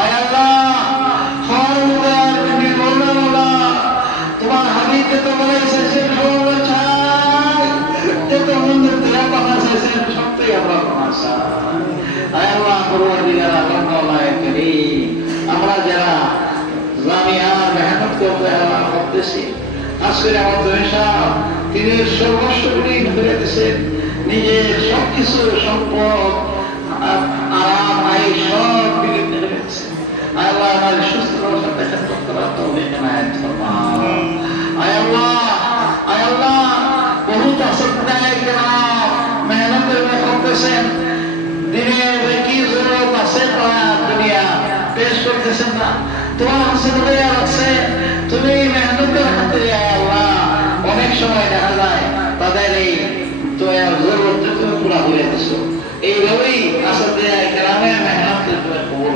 আয় আল্লাহ তোমার হাবিবকে তো বলেছেন যত মন্দির থেকে কথা চাইছেন সবটাই আমরা ক্ষমা চাই। আয় আল্লাহ পরওয়ারদিগার আলম মাওলায়ে কারীম, আমরা যারা জামিয়ার মেহনত করতেছি, খাস করে আমার জয়সাব, তিনি সর্বস্ব বিলীন করে দিয়েছেন, নিজের সবকিছু সম্পদ আরাম আয় সব বিলীন করে দিয়েছেন। আয় আল্লাহ আমার সুস্থ সাথে করতে পারতো এনায়েত ফরমাও। আয় আল্লাহ বহুত আসক্তায় কেরাম মেহনত করতেছেন, দিনের কি জরুরত আছে তারা দুনিয়া পেশ করতেছেন না, তোমার কাছে দয়া আছে, তুমি মেহনতের খাতিরে আয় আল্লাহ অনেক সময় দেখা যায় তাদের এই দয়ার জরুরত তুমি পুরা করে দিছো। এইভাবেই আসলে কেরামের মেহনত তুমি কবুল